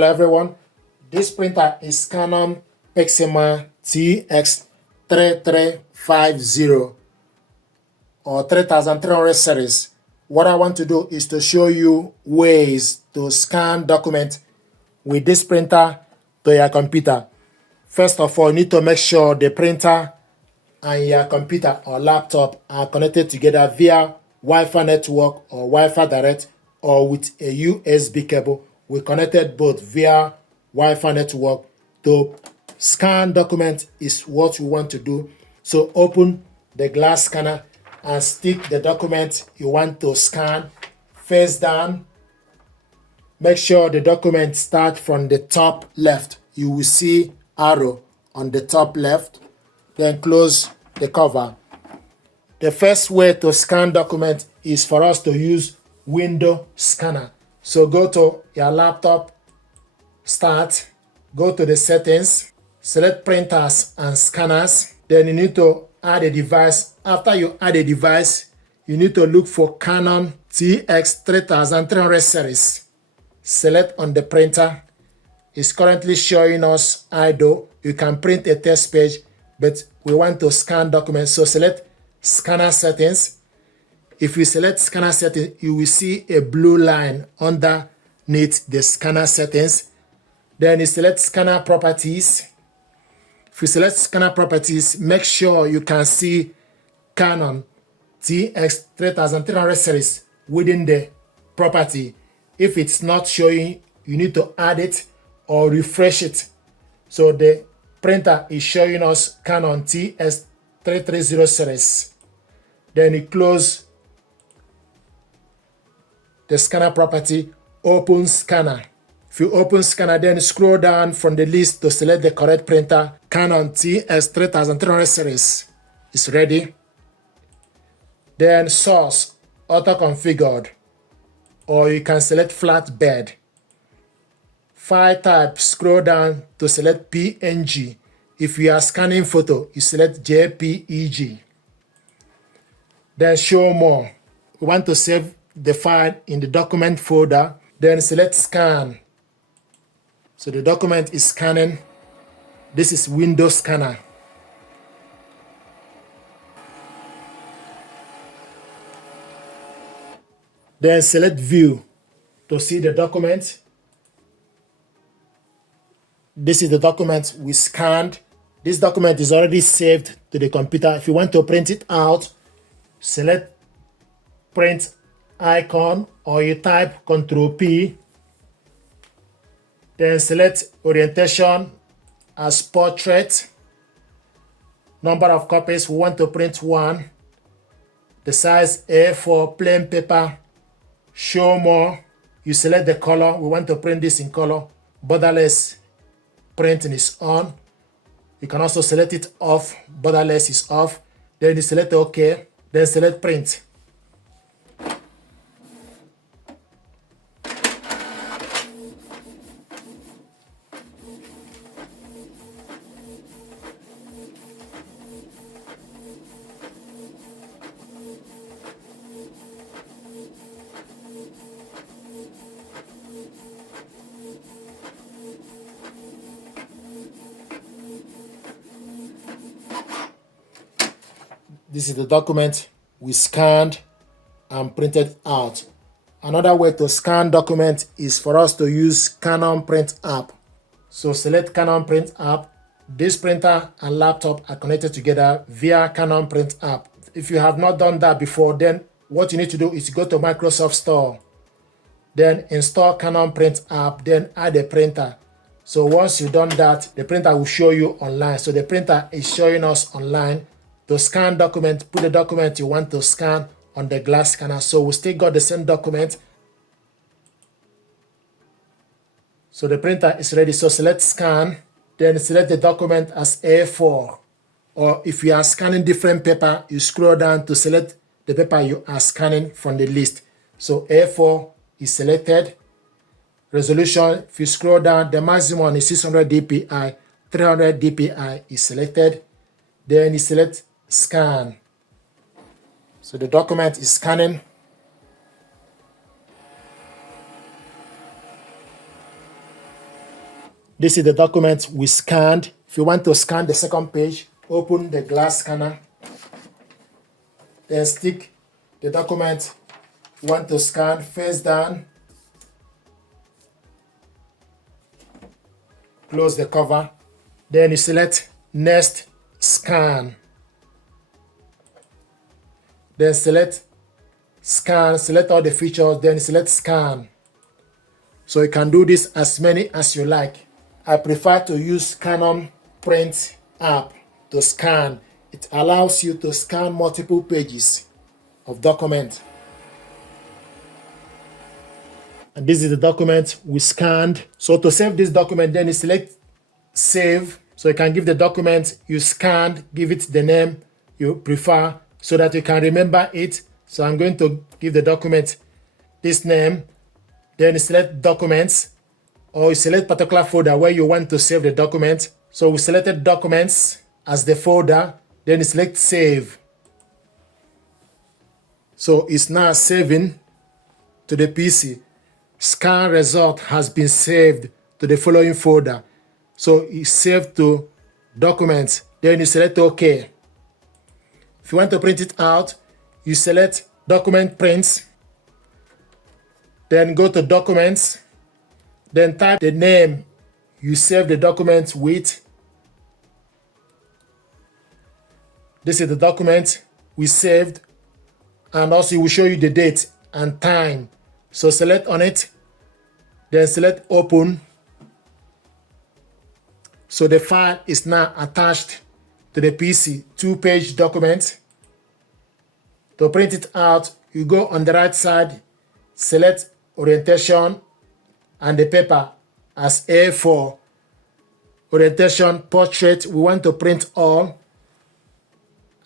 Hello everyone, this printer is Canon PIXMA TS3350 or 3300 series. What I want to do is to show you ways to scan documents with this printer to your computer. First of all, you need to make sure the printer and your computer or laptop are connected together via Wi-Fi network or Wi-Fi direct or with a USB cable. We connected both via Wi-Fi network. To scan document is what we want to do. So open the glass scanner and stick the document you want to scan face down. Make sure the document starts from the top left. You will see arrow on the top left. Then close the cover. The first way to scan document is for us to use window scanner. So go to your laptop, start, go to the settings, select printers and scanners. Then you need to add a device. After you add a device, you need to look for Canon TX3300 series. Select on the printer. It's currently showing us idle. You can print a test page, but we want to scan documents. So select scanner settings. If you select scanner settings, you will see a blue line underneath the scanner settings. Then you select scanner properties. If you select scanner properties, make sure you can see Canon TX3300 series within the property. If it's not showing, you need to add it or refresh it. So the printer is showing us Canon TS3350 series. Then you close the scanner property, open scanner. If you open scanner, then scroll down from the list to select the correct printer. Canon TS3300 series is ready. Then source, auto-configured, or you can select flatbed. File type, scroll down to select PNG. If you are scanning photo, you select JPEG. Then show more. We want to save the file in the document folder. Then select scan. So the document is scanning. This is window scanner. Then select view to see the document. This is the document we scanned. This document is already saved to the computer. If you want to print it out, select print icon or you type Ctrl P. Then select orientation as portrait. Number of copies, we want to print 1. The size A4 plain paper. Show more. You select the color. We want to print this in color. Borderless printing is on. You can also select it off. Borderless is off. Then you select OK. Then select print. This is the document we scanned and printed out. Another way to scan document is for us to use Canon Print app. So select Canon Print app. This printer and laptop are connected together via Canon Print app. If you have not done that before, then what you need to do is go to Microsoft Store. Then install Canon Print app, then add a printer. So once you've done that, the printer will show you online. So the printer is showing us online. To scan document, put the document you want to scan on the glass scanner. So we still got the same document. So the printer is ready. So select scan, then select the document as A4. Or if you are scanning different paper, you scroll down to select the paper you are scanning from the list. So A4 is selected. Resolution, if you scroll down, the maximum is 600 dpi, 300 dpi is selected. Then you select scan. So the document is scanning. This is the document we scanned. If you want to scan the second page, open the glass scanner, then stick the document you want to scan face down, close the cover, then you select next scan, then select scan, select all the features, then select scan. So you can do this as many as you like. I prefer to use Canon Print app to scan. It allows you to scan multiple pages of document. And this is the document we scanned. So to save this document, then you select save. So you can give the document you scanned, give it the name you prefer so that you can remember it. So I'm going to give the document this name. Then you select documents, or you select particular folder where you want to save the document. So we selected documents as the folder, then you select save. So it's now saving to the PC. Scan result has been saved to the following folder. So it's saved to documents, then you select OK. If you want to print it out, you select document prints, then go to documents, then type the name you save the document with. This is the document we saved, and also it will show you the date and time. So select on it, then select open. So the file is now attached to the PC, 2-page document. To print it out, you go on the right side, select orientation and the paper as A4. Orientation, portrait, we want to print all.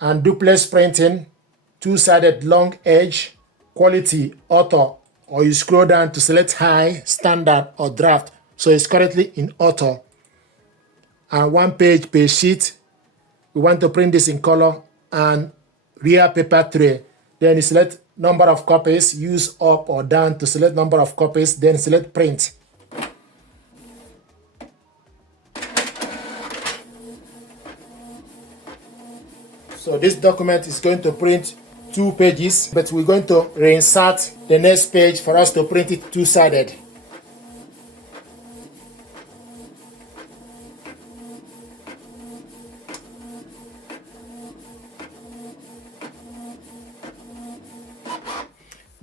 And duplex printing, 2-sided long edge, quality, auto, or you scroll down to select high, standard, or draft. So it's currently in auto. And 1-page page sheet, we want to print this in color, and rear paper tray. Then you select number of copies, use up or down to select number of copies, then select print. So this document is going to print 2 pages, but we're going to reinsert the next page for us to print it 2-sided.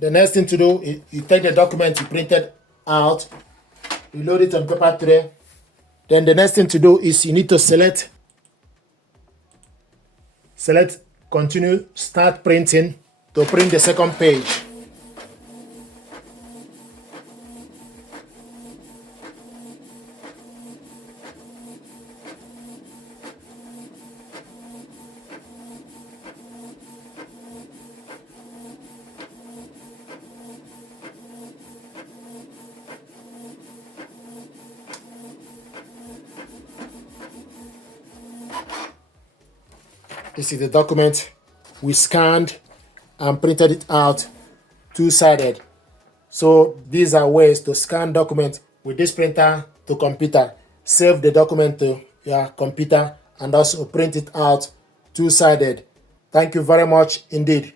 The next thing to do is you take the document you printed out, you load it on paper tray. Then the next thing to do is you need to select continue, start printing to print the second page. This is the document we scanned and printed it out 2-sided. So these are ways to scan document with this printer to computer, save the document to your computer, and also print it out 2-sided. Thank you very much indeed.